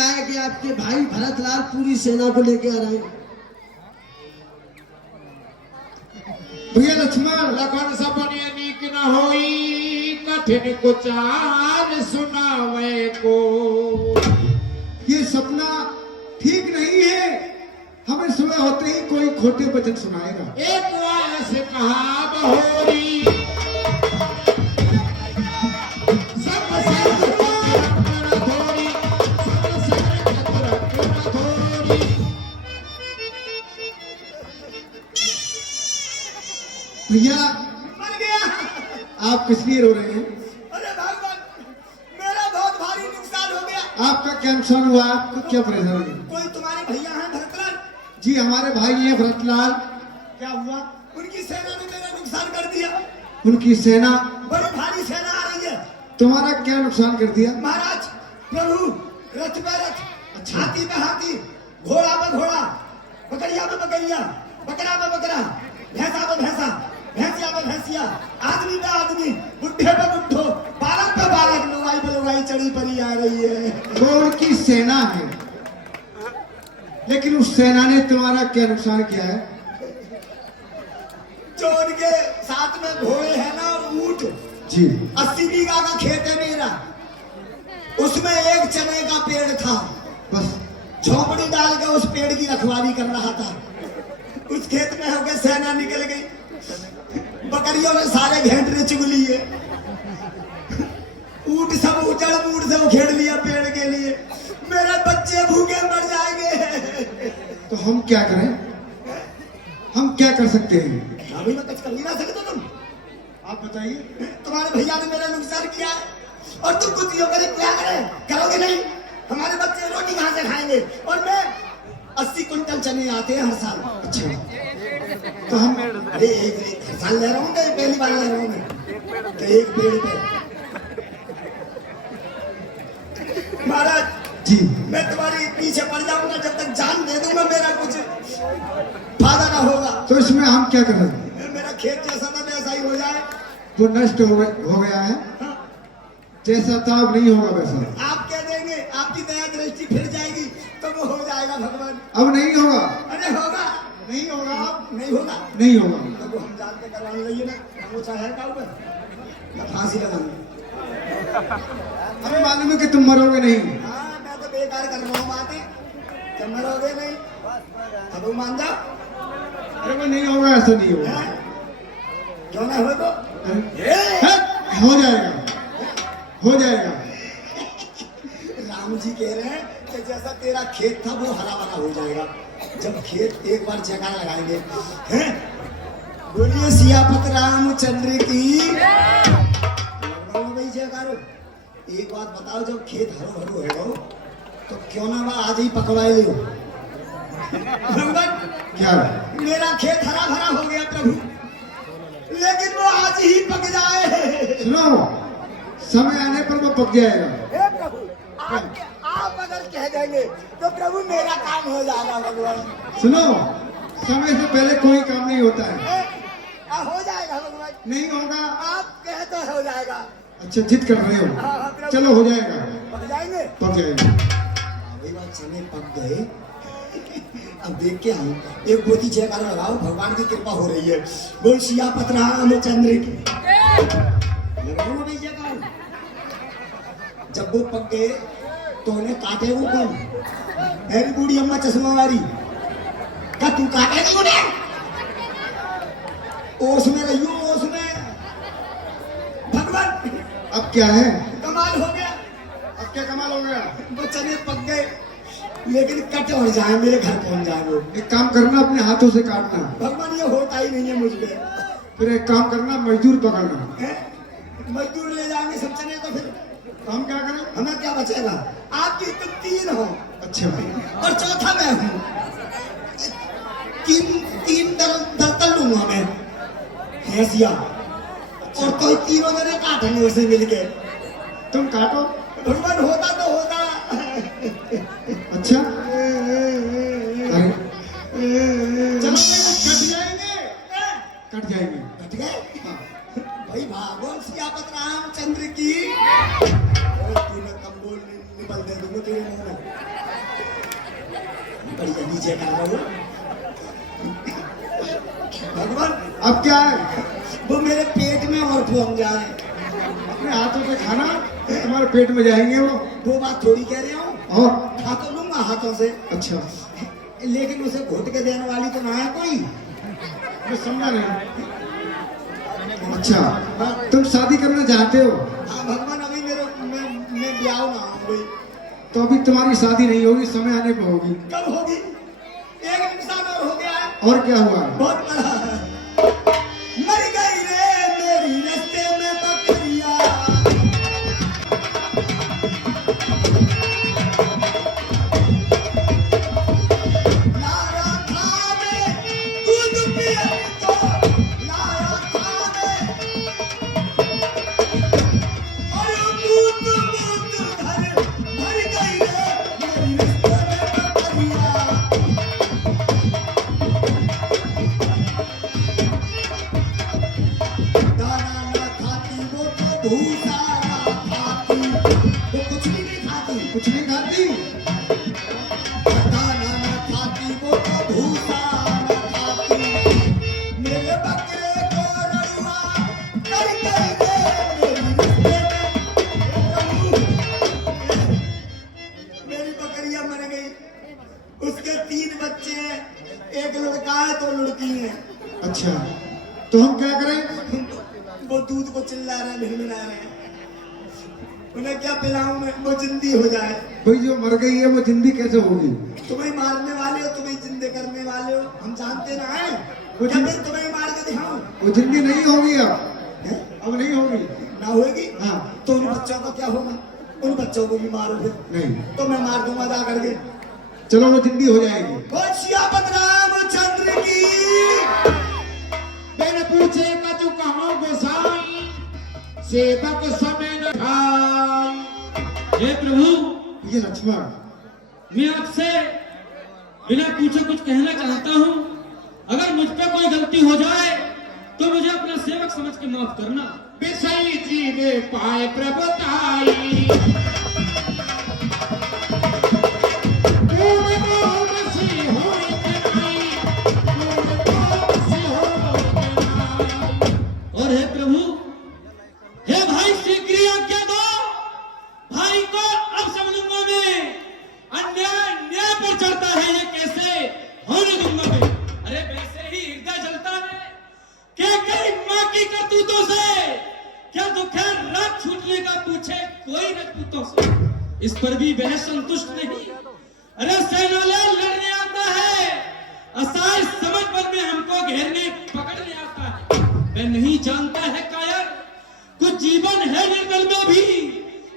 गया है कि आपके भाई भरतलाल पूरी सेना को लेके आ रहे हैं। भैया लक्ष्मण लखन सपने नीक न होई, कठिन कुचार सुनावे को। ये सपना ठीक नहीं है, हमें सुबह होते ही कोई खोटे वचन सुनाएगा। एक वायस कहा बहोरी, सब सर्ग पर थोड़ी, सब सर्ग पर थोड़ी। भैया मर गया। आप किस लिए रो रहे हैं? अरे भगवान, मेरा बहुत भारी नुकसान हो गया। आपका क्या नुकसान हुआ? आपको क्या परेशानी? कोई तुम्हारे भैया हैं भरतलाल? जी हमारे भाई हैं भरतलाल। क्या हुआ? उनकी सेना ने मेरा नुकसान कर दिया। उनकी सेना? बड़ी भारी सेना आ रही है। तुम्हारा क्या नुकसान कर दिया? महाराज प्रभु, रथ पे रथ, अच्छा। हाथी पे हाथी, घोड़ा पे घोड़ा, बकरिया पे बकरिया, बकरा पे बकरा, भैंसा पे भैंसा, भैंसिया पे भैंसिया, आदमी पे आदमी, बुढ़े पे बुढ़ो, बालक पे बालक, लुगाई पे लुगाई चढ़ी परी आ रही है। वो उनकी सेना है, लेकिन उस सेना ने तुम्हारा क्या नुकसान किया है? जो उनके साथ में घोड़े हैं ना और ऊंट, जी 80 बीघा का खेत है मेरा, उसमें एक चने का पेड़ था। बस झोपड़ी डाल के उस पेड़ की रखवाली कर रहा था। उस खेत में होकर सेना निकल गई, बकरियों ने सारे घेंटने चुग लिए, ऊंट सब उजड़ बूट से उखेड़ लिया पेड़ के लिए। मेरे बच्चे भूखे मर जाएंगे। तो हम क्या करें? हम क्या कर सकते हैं? अभी मैं कुछ कर नहीं सकते। तुम आप बताइए। तुम्हारे भैया ने मेरा नुकसान किया है और तुम कुछ योगे क्या करें? करोगे नहीं? हमारे बच्चे रोटी कहाँ से खाएंगे? और मैं 80 कुंटल चने आते हैं हर साल। अच्छा तो हम अरे एक हर साल ले रहा हूँ, पहली बार ले रहा हूँ मैं। तो एक पेड़ पे महाराज जी मैं तुम्हारे पीछे पड़ जाऊंगा, जब तक जान दे दूंगा मेरा कुछ फायदा ना होगा। तो इसमें हम क्या कर सकते हैं? मेरा खेत जैसा था वैसा ही हो जाए। वो नष्ट हो गया है, जैसा था अब नहीं होगा वैसा। आप कह देंगे, आपकी दया दृष्टि फिर जाएगी तो वो हो जाएगा भगवान। अब नहीं होगा। अरे होगा। नहीं होगा। नहीं होगा। नहीं होगा। तो हम जानते करवाने लगे ना, वो चाहे का ऊपर या फांसी लगाऊंगा। हमें मालूम है कि तुम मरोगे नहीं। हाँ मैं तो बेकार कर रहा हूँ बातें, जब मरोगे नहीं अब वो मान जाओ। अरे वो नहीं होगा, ऐसा नहीं होगा। हैं? क्यों ना हो तो हो जाएगा, हो जाएगा। राम जी कह रहे हैं कि जैसा तेरा खेत था वो हरा भरा हो जाएगा जब खेत एक बार जगह लगाएंगे। हैं? बोलिए सियापत रामचंद्र की भाई जयकारो। एक बात बताओ, जब खेत हरो भरो है तो क्यों ना वह आज ही पकवाए लो। भगवान क्या? मेरा खेत हरा भरा हो गया प्रभु, लेकिन वो आज ही पक जाए। सुनो, समय आने पर वो पक जाएगा। हे प्रभु, आप अगर कह देंगे तो प्रभु मेरा काम हो जाएगा। भगवान सुनो, समय से पहले कोई काम नहीं होता है। हो जाएगा भगवान। नहीं होगा। आप कहे तो हो जाएगा। अच्छा जिद कर रहे हाँ, हो, प्रभु। चलो हो जाएगा। पक जाएंगे। पक जाएगा। अभी बात चने पक गए, अब देख के हम एक गोदी जयकारा लगाओ, भगवान की कृपा हो रही है। बोल सियापत रामचंद्र की। लगाओ ना भाई जयकारा। जब वो पक गए तो उन्हें काटे वो कौन? मेरी बूढ़ी अम्मा चश्मा वाली। क्या तू काटेगी उन्हें? ओस में रहियो, ओस में। भगवान अब क्या है? कमाल हो गया। अब क्या कमाल हो गया? वो चने पक गए, लेकिन कट और जाए, मेरे घर पहुंच जाए वो। एक काम करना, अपने हाथों से काटना। भगवान ये होता ही नहीं है मुझ पे। फिर एक काम करना, मजदूर पकड़ना। हैं? मजदूर ले जाएंगे सब चने तो फिर तो हम क्या करें? हमें क्या बचेगा? आपकी तो 3 हो अच्छा और चौथा मैं हूँ। तीन दर्तन लूंगा मैं, भैंसिया, और कोई तीनों जने काटेंगे उसे मिलके। तुम काटो। भगवान होता तो होता। अच्छा अरे, चलो कट जाएंगे, कट जाएंगे। कट गए। भाई भागो सियापत रामचंद्र की। तूने कम बोल निकल दे दूंगा तेरे मुंह में। बड़ी जल्दी चेक कर रहा हूँ भगवान। अब क्या है? वो मेरे पेट में और पहुंच जाए। अपने हाथों से खाना तुम्हारे पेट में जाएंगे वो बात थोड़ी कह रहा हूँ। और खा तो लूंगा हाथों से, अच्छा लेकिन उसे घुट के देने वाली तो ना है कोई। मैं समझा नहीं। अच्छा तुम शादी करना चाहते हो? हाँ भगवान, अभी मैं ब्याह ना हूँ। तो अभी तुम्हारी शादी नहीं होगी, समय आने पे होगी। कब होगी? एक इंसान और हो गया है। और क्या हुआ? बहुत बड़ा है। मर गई रे मेरी रास्ते में बकरिया, लाया था मैं दूध पिए तो, लाया था मैं और मूत घर भर गई रे मेरी रास्ते में बकरिया। दाना न खाती वो तो भूसा न खाती, वो कुछ भी नहीं खाती। कुछ नहीं खाती? दाना न खाती वो तो भूसा न खाती, मेरे बकरे को रड़ुआ कर गई रे मेरी बकरियां मर गई। उसके 3 बच्चे हैं, एक लड़का है 2 लड़की हैं। अच्छा तो हम क्या करें? वो दूध को चिल्ला रहे हैं, भिनभिना रहे हैं। उन्हें क्या पिलाऊं मैं, वो जिंदी हो जाए। भाई जो मर गई है वो जिंदी कैसे होगी? तुम्हें मारने वाले हो, तुम्हें जिंदे करने वाले हो, हम जानते ना है। वो क्या मैं तुम्हें मार के दिखाऊं? वो जिंदी नहीं होगी हैं? अब नहीं होगी। ना होगी? हाँ। तो उन बच्चों का क्या होगा? उन बच्चों को भी मारो फिर। नहीं तो मैं मार दूंगा जा करके। चलो वो जिंदी हो जाएगी। बोल सियापत रामचंद्र की। बिन पूछे कछु कहाँ गोसाई, सेवक समय न खाई। हे प्रभु, ये लक्ष्मण, मैं आपसे बिना पूछे कुछ कहना चाहता हूँ। अगर मुझ पे कोई गलती हो जाए तो मुझे अपना सेवक समझ के माफ करना। विषयी जीवे पाए प्रभुताई, पूर्ण मोह से होए जनाई, पूर्ण मोह से होए जनाई। और हे प्रभु, हे भाई शीघ्र आज्ञा दो। भाई को अब समझूंगा मैं। अन्याय न्याय पर चढ़ता है, ये कैसे होने दूंगा मैं। अरे वैसे ही हृदय जलता है क्या कई माँ की करतूतों से। क्या दुख है रात छूटने का पूछे कोई राजपूतों से। इस पर भी वह संतुष्ट नहीं। अरे सेनालाल लड़ने आता है, असहाय समझ पर में हमको घेरने पकड़ने आता है। वह नहीं जानता है कायर, कुछ जीवन है निर्बल में भी।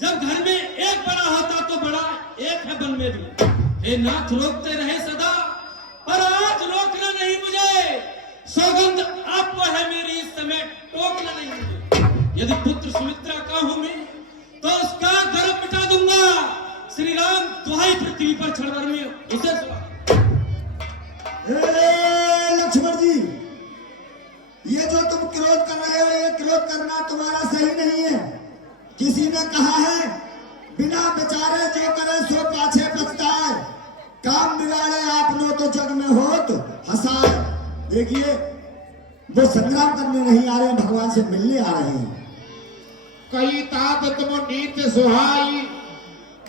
जब घर में एक बड़ा होता तो बड़ा एक है बन में भी। हे नाथ रोकते रहे सदा, पर आज रोकना नहीं मुझे। सौगंध आपको है मेरी, इस समय टोकना नहीं मुझे। यदि पुत्र सुमित्रा का हूं मैं तो उसका गर्भ मिटा दूंगा। श्री राम दुहाई पृथ्वी पर छड़वर में उसे सुना। लक्ष्मण जी, ये जो तुम क्रोध कर रहे हो, ये क्रोध करना तुम्हारा सही नहीं है। किसी ने कहा है बिना विचारे जो करे सो पाछे पछताए। काम बिगाड़े आपने तो जग में होत हंसाए। देखिए वो संग्राम करने नहीं आ रहे हैं, भगवान से मिलने आ रहे हैं। कई तात तुम नीत सुहाई,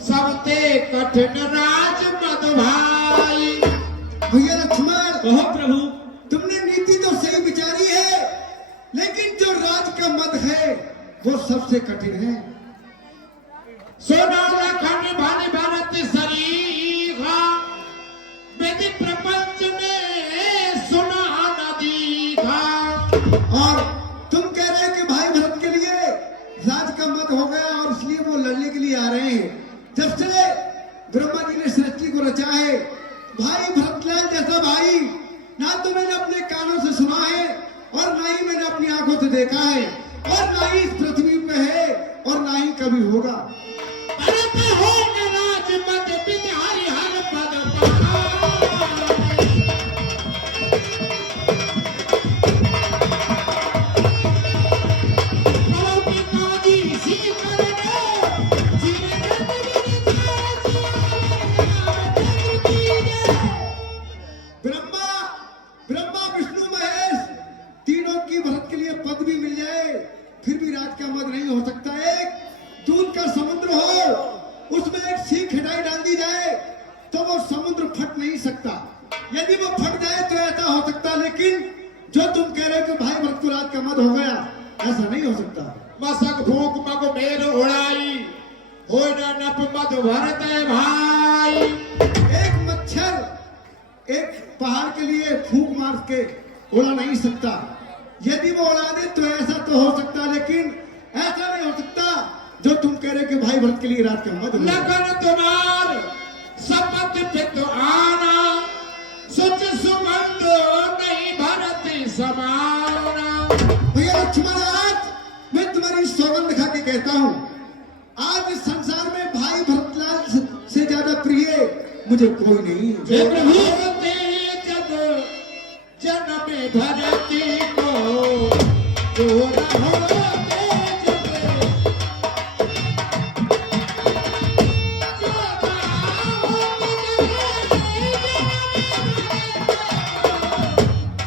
सबते कठिन राज मद भाई। भैया लक्ष्मण, कहो प्रभु। तुमने नीति तो सही विचारी है, लेकिन जो राज का मद है वो सबसे कठिन है। सोना लखन भान भरत सरीखा, वेद प्रपंच में सुना न दीखा। और तुम कह रहे हो कि भाई भरत के लिए राज का मद हो गया और इसलिए वो लड़ने के लिए आ रहे हैं। जब से ब्रह्मा जी ने सृष्टि को रचा है, भाई भरतलाल जैसा भाई ना तो मैंने अपने कानों से सुना है और ना ही मैंने अपनी आंखों से देखा है, और ना ही इस पृथ्वी पे है और ना ही कभी होगा। भरत हो न राज मद बिन हरिहर पद पाई। वो समुद्र फट नहीं सकता। यदि वो फट जाए तो ऐसा हो सकता, लेकिन जो तुम कह रहे हो कि भाई भरत को राज का मद हो गया, ऐसा नहीं हो सकता। मसक फूक मग मेर उड़ाई हो न नप मद भरत है भाई। एक मच्छर एक पहाड़ के लिए फूंक मार के उड़ा नहीं सकता। यदि वो उड़ा दे तो ऐसा तो हो सकता, लेकिन ऐसा नहीं हो सकता जो तुम कह रहे हो कि भाई भरत के लिए राज का मद हो गया। लगन तुम्हार शपथ पे तो आना, सुच सुमंत नहीं भरत समाना। भैया लक्ष्मण, आज मैं तुम्हारी सौगंध खा के कहता हूँ, आज इस संसार में भाई भरतलाल से ज्यादा प्रिय मुझे कोई नहीं। हे प्रभु, होते जब जन्म धरती को चोर होते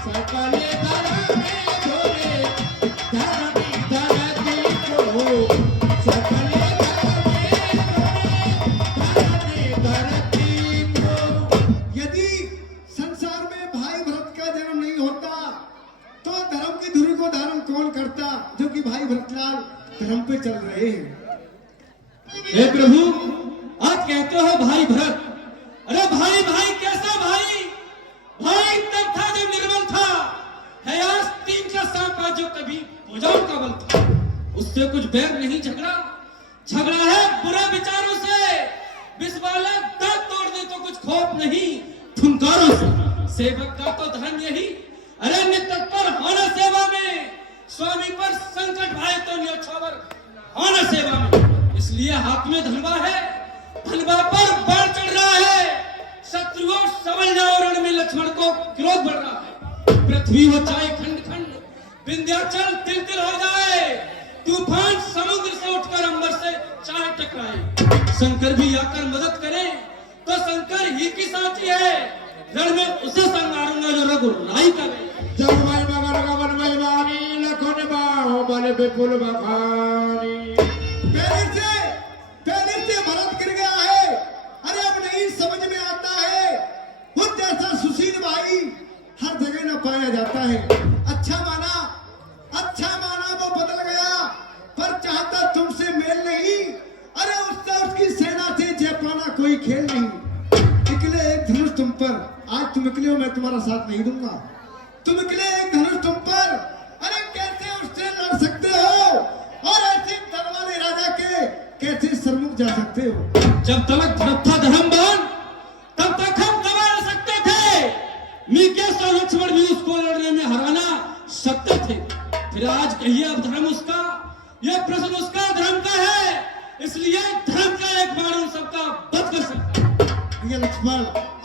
सकल धर्म में धोरे धरती धरती को, सकल धर्म में धरती को। यदि संसार में भाई भरत का जन्म नहीं होता तो धर्म की धुरी को धारण कौन करता, जो कि भाई भरतलाल धर्म पे चल रहे हैं। हे प्रभु, आज कहते हो भाई भरत, अरे भाई भाई कैसा भाई? भाई तब था जब निर्बल था, है आज 3 का सांप जो कभी भुजाओं का बल था। उससे कुछ बैर नहीं, झगड़ा है बुरे विचारों से। विष वाला दांत तोड़ दे तो कुछ खौफ नहीं, फुंकारों से। सेवक का तो धर्म यही, अरे नितत्पर होना सेवा में। स्वामी पर संकट भाई तो न्योछावर होना सेवा में। इसलिए हाथ में धनवा है, धनवा पर बल चढ़ रहा है। शत्रुओं समझ जाओ, रण में लक्ष्मण को क्रोध बढ़ रहा है। पृथ्वी हो जाए खंड खंड, विंध्याचल तिल तिल हो जाए, तूफान समुद्र से उठकर अंबर से चाहे टकराए। शंकर भी आकर मदद करे तो शंकर ही की साथी है। रण में उसे संगारूंगा जो रघुराई करे। जब मैं मगर गमन में वाणी लखन बाहो बल विपुल बखानी। पहले से भरत गिर गया है, अरे अब नहीं समझ में आता है। वो जैसा सुशील भाई हर जगह न पाया जाता है। अच्छा माना वो बदल गया, पर चाहता तुमसे मेल नहीं। अरे उससे उसकी सेना से जय पाना कोई खेल नहीं। निकले एक धनुष तुम पर, आज तुम निकले हो, मैं तुम्हारा साथ नहीं दूंगा। तुम निकले एक धनुष तुम पर, अरे कैसे उससे लड़ सकते हो, और ऐसे दरबारी राजा के कैसे सरमुख जा सकते हो। जब तलक था धर्मवान, तब तक हम दबा न सकते थे। मीकेश और लक्ष्मण भी उसको लड़ने में हराना सकते थे। फिर आज कहिए अब धर्म उसका, यह प्रश्न उसका धर्म का है। इसलिए धर्म का एक बाण उन सबका वध कर सकता है। ये लक्ष्मण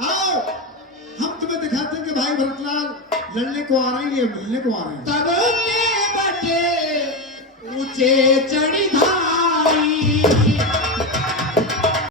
आओ, हम तुम्हें दिखाते हैं कि भाई भरतलाल लड़ने को आ रहे हैं, ये मिलने को आ रहे हैं। तब के बटे ऊंचे चढ़ी धाई।